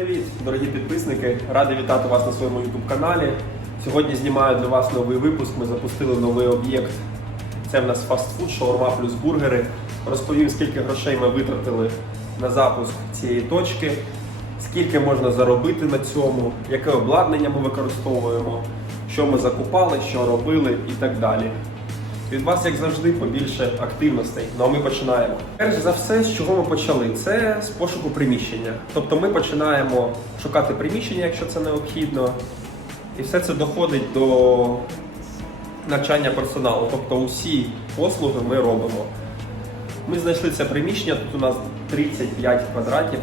Привіт, дорогі підписники! Радий вітати вас на своєму YouTube каналі. Сьогодні знімаю для вас новий випуск. Ми запустили новий об'єкт. Це в нас фастфуд, шаурма плюс бургери. Розповім, скільки грошей ми витратили на запуск цієї точки, скільки можна заробити на цьому, яке обладнання ми використовуємо, що ми закупали, що робили і так далі. Від вас, як завжди, побільше активностей. Ну а ми починаємо. Перш за все, з чого ми почали? Це з пошуку приміщення. Тобто ми починаємо шукати приміщення, якщо це необхідно. І все це доходить до навчання персоналу. Тобто усі послуги ми робимо. Ми знайшли це приміщення, тут у нас 35 квадратів,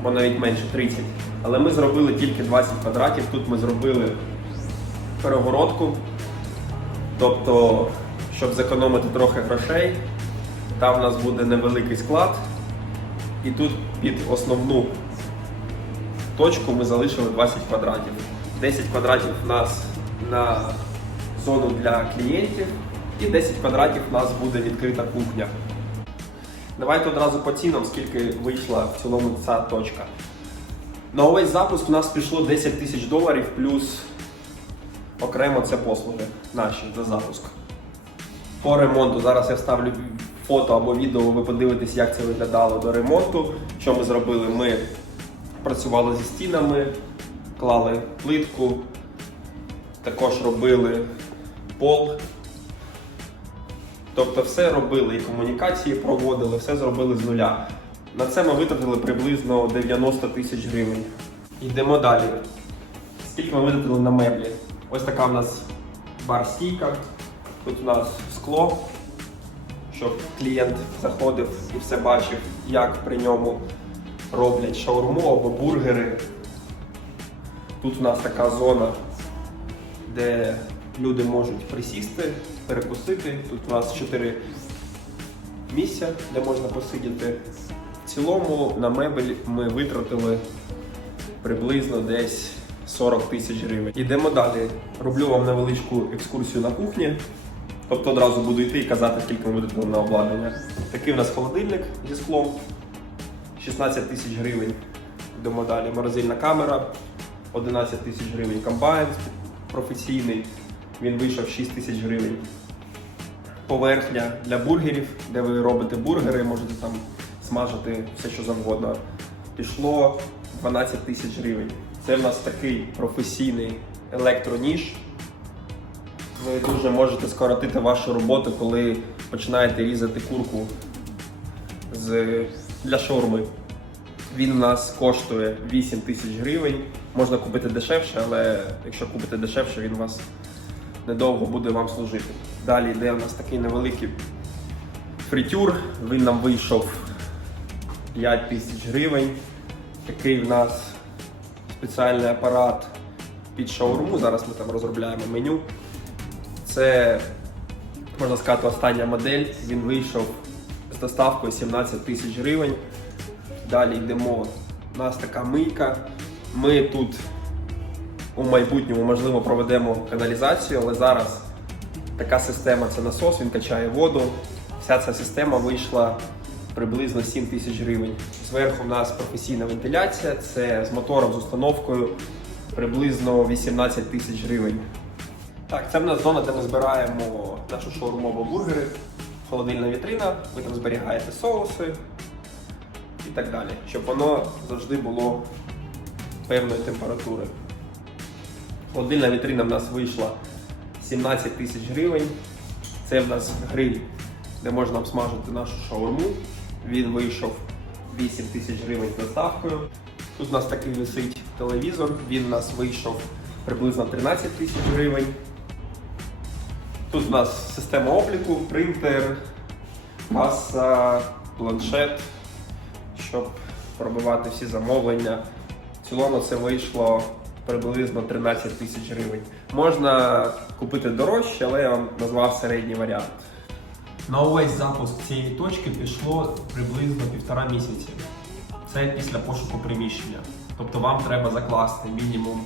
або навіть менше 30. Але ми зробили тільки 20 квадратів. Тут ми зробили перегородку. Тобто, щоб зекономити трохи грошей, там у нас буде невеликий склад. І тут під основну точку ми залишили 20 квадратів. 10 квадратів у нас на зону для клієнтів, і 10 квадратів у нас буде відкрита кухня. Давайте одразу по цінам, скільки вийшла в цілому ця точка. На увесь запуск у нас пішло 10 тисяч доларів плюс окремо це послуги наші за запуск. По ремонту зараз я вставлю фото або відео, ви подивитесь, як це виглядало до ремонту. Що ми зробили? Ми працювали зі стінами, клали плитку, також робили пол. Тобто все робили і комунікації проводили, все зробили з нуля. На це ми витратили приблизно 90 тисяч гривень. Йдемо далі. Скільки ми витратили на меблі? Ось така в нас бар-стійка. Тут у нас скло, щоб клієнт заходив і все бачив, як при ньому роблять шаурму або бургери. Тут у нас така зона, де люди можуть присісти, перекусити. Тут у нас 4 місця, де можна посидіти. В цілому на мебель ми витратили приблизно десь 40 тисяч гривень. Йдемо далі. Роблю вам невеличку екскурсію на кухні. Тобто одразу буду йти і казати, скільки ми витратили на обладнання. Такий у нас холодильник зі склом 16 тисяч гривень. Йдемо далі. Морозильна камера 11 тисяч гривень. Комбайн професійний. Він вийшов 6 тисяч гривень. Поверхня для бургерів, де ви робите бургери, можете там смажити все, що завгодно. Пішло 12 тисяч гривень. Це в нас такий професійний електроніж. Ви дуже можете скоротити вашу роботу, коли починаєте різати курку з, для шаурми. Він у нас коштує 8 тисяч гривень. Можна купити дешевше, але якщо купите дешевше, він вас недовго буде вам служити. Далі йде у нас такий невеликий фритюр. Він нам вийшов 5 тисяч гривень. Такий в нас спеціальний апарат під шаурму. Зараз ми там розробляємо меню. Це, можна сказати, остання модель. Він вийшов з доставкою 17 тисяч гривень. Далі йдемо. У нас така мийка. Ми тут у майбутньому, можливо, проведемо каналізацію, але зараз така система це насос, він качає воду. Вся ця система вийшла приблизно 7 тисяч гривень. Зверху у нас професійна вентиляція, це з мотором, з установкою приблизно 18 тисяч гривень. Так, це в нас зона, де ми збираємо нашу шаурму або бургери, холодильна вітрина, ви там зберігаєте соуси і так далі, щоб воно завжди було певної температури. Холодильна вітрина в нас вийшла 17 тисяч гривень. Це в нас гриль, де можна обсмажити нашу шаурму. Він вийшов 8 тисяч гривень з доставкою. Тут у нас такий висить телевізор, він у нас вийшов приблизно 13 тисяч гривень. Тут у нас система обліку, принтер, каса, планшет, щоб пробивати всі замовлення. В цілому це вийшло приблизно 13 тисяч гривень. Можна купити дорожче, але я вам назвав середній варіант. На увесь запуск цієї точки пішло приблизно півтора місяці. Це після пошуку приміщення. Тобто вам треба закласти мінімум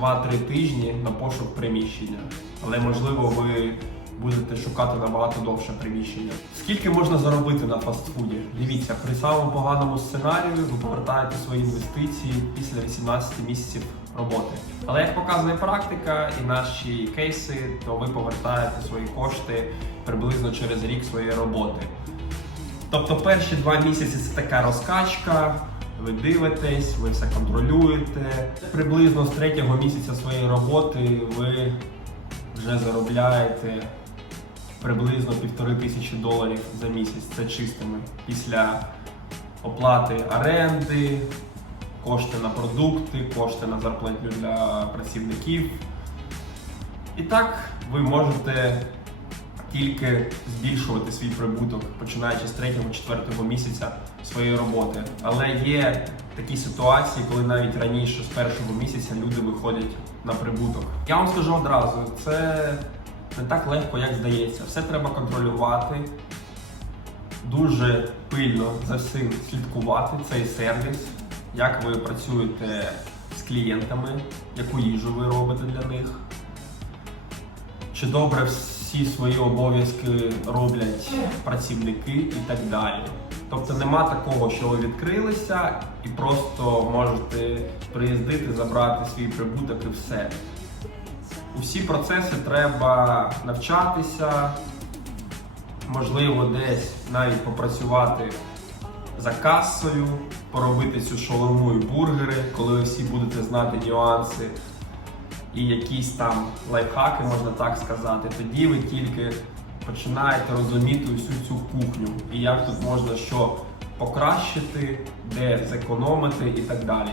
2-3 тижні на пошук приміщення. Але можливо ви будете шукати набагато довше приміщення. Скільки можна заробити на фастфуді? Дивіться, при самому поганому сценарію ви повертаєте свої інвестиції після 18 місяців роботи. Але як показує практика і наші кейси, то ви повертаєте свої кошти приблизно через рік своєї роботи. Тобто перші два місяці це така розкачка, ви дивитесь, ви все контролюєте. Приблизно з третього місяця своєї роботи ви вже заробляєте приблизно півтори тисячі доларів за місяць. Це чистими. Після оплати оренди, кошти на продукти, кошти на зарплатню для працівників. І так ви можете тільки збільшувати свій прибуток, починаючи з третього, четвертого місяця своєї роботи. Але є такі ситуації, коли навіть раніше, з першого місяця, люди виходять на прибуток. Я вам скажу одразу, це не так легко, як здається. Все треба контролювати, дуже пильно за всім слідкувати цей сервіс, як ви працюєте з клієнтами, яку їжу ви робите для них чи добре всі свої обов'язки роблять працівники і так далі. Тобто нема такого, що ви відкрилися і просто можете приїздити, забрати свій прибуток і все. Усі процеси треба навчатися, можливо, десь навіть попрацювати за касою, поробити цю шаурму і бургери, коли ви всі будете знати нюанси і якісь там лайфхаки, можна так сказати, тоді ви тільки починаєте розуміти усю цю кухню і як тут можна що покращити, де зекономити і так далі.